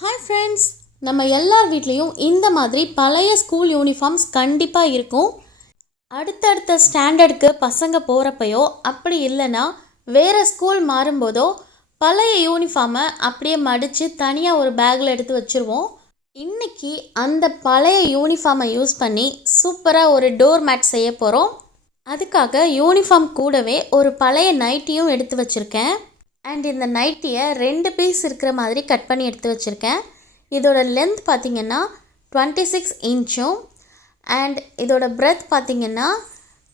Hi friends, நம்ம எல்லார் வீட்லேயும் இந்த மாதிரி பழைய ஸ்கூல் யூனிஃபார்ம்ஸ் கண்டிப்பாக இருக்கும். அடுத்தடுத்த ஸ்டாண்டர்டுக்கு பசங்க போகிறப்பையோ அப்படி இல்லைன்னா வேறு ஸ்கூல் மாறும்போதோ பழைய யூனிஃபார்மை அப்படியே மடித்து தனியாக ஒரு பேக்கில் எடுத்து வச்சுருவோம். இன்றைக்கி அந்த பழைய யூனிஃபார்மை யூஸ் பண்ணி சூப்பராக ஒரு டோர் மேட் செய்ய போகிறோம். அதுக்காக யூனிஃபார்ம் கூடவே ஒரு பழைய நைட்டியும் எடுத்து வச்சுருக்கேன். அண்ட் இந்த நைட்டியை 2 பீஸ் இருக்கிற மாதிரி கட் பண்ணி எடுத்து வச்சுருக்கேன். இதோட லென்த் பார்த்திங்கன்னா 26 இன்ச்சும் அண்ட் இதோட பிரெத் பார்த்திங்கன்னா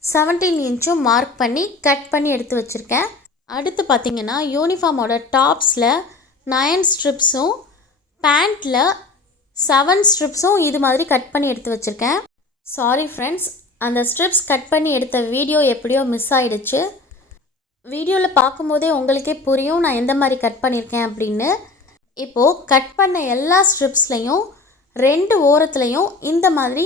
17 இன்ச்சும் மார்க் பண்ணி கட் பண்ணி எடுத்து வச்சுருக்கேன். அடுத்து பார்த்திங்கன்னா யூனிஃபார்மோட டாப்ஸில் 9 ஸ்ட்ரிப்ஸும் பேண்ட்டில் 7 ஸ்ட்ரிப்ஸும் இது மாதிரி கட் பண்ணி எடுத்து வச்சுருக்கேன். சாரி ஃப்ரெண்ட்ஸ், அந்த ஸ்ட்ரிப்ஸ் கட் பண்ணி எடுத்த வீடியோ எப்படியோ மிஸ் ஆகிடுச்சு. வீடியோவில் பார்க்கும்போதே உங்களுக்கே புரியும் நான் எந்த மாதிரி கட் பண்ணியிருக்கேன் அப்படின்னு. இப்போது கட் பண்ண எல்லா ஸ்ட்ரிப்ஸ்லையும் 2 ஓரத்துலையும் இந்த மாதிரி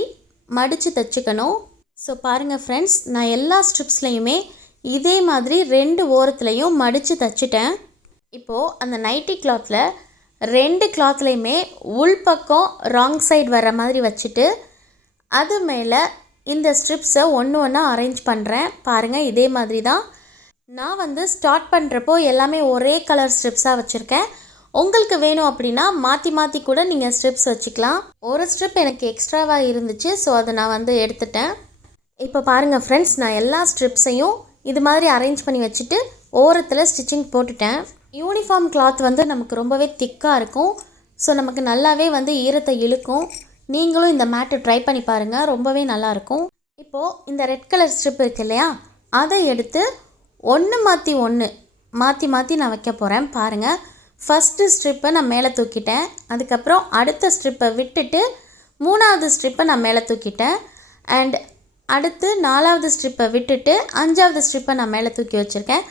மடித்து தைச்சிக்கணும். ஸோ பாருங்கள் ஃப்ரெண்ட்ஸ், நான் எல்லா ஸ்ட்ரிப்ஸ்லையுமே இதே மாதிரி 2 ஓரத்துலையும் மடித்து தைச்சிட்டேன். இப்போது அந்த நைட்டி கிளாத்தில் 2 கிளாத்லையுமே உள் பக்கம் ராங் சைடு வர்ற மாதிரி வச்சுட்டு அது மேலே இந்த ஸ்ட்ரிப்ஸை ஒன்று ஒன்றா அரேஞ்ச் பண்ணுறேன். பாருங்கள், இதே மாதிரி தான் நான் ஸ்டார்ட் பண்ணுறப்போ எல்லாமே ஒரே கலர் ஸ்ட்ரிப்ஸாக வச்சுருக்கேன். உங்களுக்கு வேணும் அப்படின்னா மாற்றி மாற்றி கூட நீங்கள் ஸ்ட்ரிப்ஸ் வச்சுக்கலாம். ஒரு ஸ்ட்ரிப் எனக்கு எக்ஸ்ட்ராவாக இருந்துச்சு, ஸோ அதை நான் எடுத்துட்டேன். இப்போ பாருங்கள் ஃப்ரெண்ட்ஸ், நான் எல்லா ஸ்ட்ரிப்ஸையும் இது மாதிரி அரேஞ்ச் பண்ணி வச்சுட்டு ஓரத்தில் ஸ்டிச்சிங் போட்டுட்டேன். யூனிஃபார்ம் கிளாத் நமக்கு ரொம்பவே திக்காக இருக்கும். ஸோ நமக்கு நல்லாவே ஈரத்தை இழுக்கும். நீங்களும் இந்த மேட்டை ட்ரை பண்ணி பாருங்கள், ரொம்பவே நல்லாயிருக்கும். இப்போது இந்த ரெட் கலர் ஸ்ட்ரிப் இருக்கு இல்லையா, அதை எடுத்து ஒன்று மாற்றி மாற்றி நான் வைக்க போகிறேன். பாருங்கள், ஃபஸ்ட்டு ஸ்ட்ரிப்பை நான் மேலே தூக்கிட்டேன். அதுக்கப்புறம் அடுத்த ஸ்ட்ரிப்பை விட்டுட்டு 3வது ஸ்ட்ரிப்பை நான் மேலே தூக்கிட்டேன். அண்ட் அடுத்து 4வது ஸ்ட்ரிப்பை விட்டுட்டு 5வது ஸ்ட்ரிப்பை நான் மேலே தூக்கி வச்சுருக்கேன்.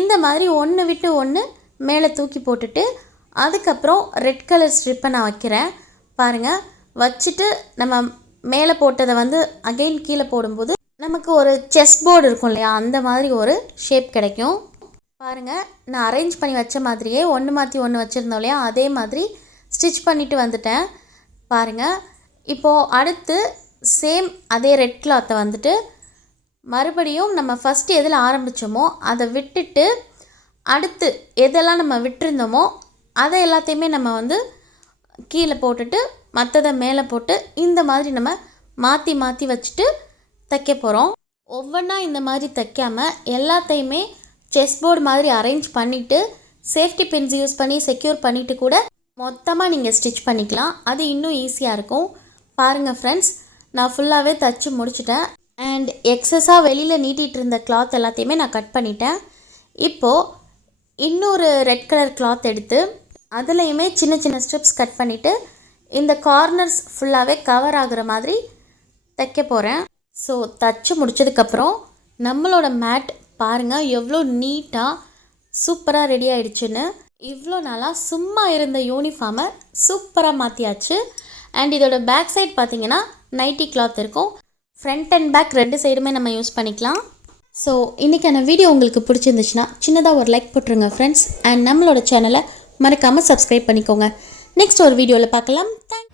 இந்த மாதிரி ஒன்று விட்டு ஒன்று மேலே தூக்கி போட்டுட்டு அதுக்கப்புறம் ரெட் கலர் ஸ்ட்ரிப்பை நான் வைக்கிறேன். பாருங்கள், வச்சுட்டு நம்ம மேலே போட்டதை அகைன் கீழே போடும்போது நமக்கு ஒரு செஸ் போர்டு இருக்கும் இல்லையா, அந்த மாதிரி ஒரு ஷேப் கிடைக்கும். பாருங்கள், நான் அரேஞ்ச் பண்ணி வச்ச மாதிரியே ஒன்று மாற்றி ஒன்று வச்சுருந்தோம் இல்லையா, அதே மாதிரி ஸ்டிச் பண்ணிவிட்டு வந்துட்டேன். பாருங்கள், இப்போது அடுத்து சேம் அதே ரெட் கிளாத்தை மறுபடியும் நம்ம ஃபஸ்ட்டு எதில் ஆரம்பித்தோமோ அதை விட்டுட்டு அடுத்து எதெல்லாம் நம்ம விட்டுருந்தோமோ அதை எல்லாத்தையுமே நம்ம கீழே போட்டுட்டு மற்றதை மேலே போட்டு இந்த மாதிரி நம்ம மாற்றி மாற்றி வச்சுட்டு தைக்க போகிறோம். ஒவ்வொன்றா இந்த மாதிரி தைக்காமல் எல்லாத்தையுமே செஸ் போர்டு மாதிரி அரேஞ்ச் பண்ணிவிட்டு சேஃப்டி பின்ஸ் யூஸ் பண்ணி செக்யூர் பண்ணிவிட்டு கூட மொத்தமாக நீங்கள் ஸ்டிச் பண்ணிக்கலாம். அது இன்னும் ஈஸியாக இருக்கும். பாருங்கள் ஃப்ரெண்ட்ஸ், நான் ஃபுல்லாகவே தைச்சி முடிச்சிட்டேன். அண்ட் எக்ஸஸாக வெளியில் நீட்டிகிட்டு இருந்த கிளாத் எல்லாத்தையுமே நான் கட் பண்ணிட்டேன். இப்போது இன்னொரு ரெட் கலர் கிளாத் எடுத்து அதுலேயுமே சின்ன சின்ன ஸ்ட்ரிப்ஸ் கட் பண்ணிவிட்டு இந்த கார்னர்ஸ் ஃபுல்லாகவே கவர் ஆகுற மாதிரி தைக்க போகிறேன். ஸோ தச்சு முடித்ததுக்கப்புறம் நம்மளோட மேட் பாருங்கள் எவ்வளோ நீட்டாக சூப்பராக ரெடி ஆகிடுச்சுன்னு. இவ்வளோ நாளாக சும்மா இருந்த யூனிஃபார்மை சூப்பராக மாற்றியாச்சு. அண்ட் இதோட பேக் சைட் பார்த்திங்கன்னா நைட்டி கிளாத் இருக்கும். ஃப்ரண்ட் அண்ட் பேக் 2 சைடுமே நம்ம யூஸ் பண்ணிக்கலாம். ஸோ இன்றைக்கான வீடியோ உங்களுக்கு பிடிச்சிருந்துச்சுன்னா சின்னதாக ஒரு லைக் போட்டுருங்க ஃப்ரெண்ட்ஸ். அண்ட் நம்மளோட சேனலை மறக்காமல் சப்ஸ்கிரைப் பண்ணிக்கோங்க. நெக்ஸ்ட் ஒரு வீடியோவில் பார்க்கலாம். தேங்க்ஸ்.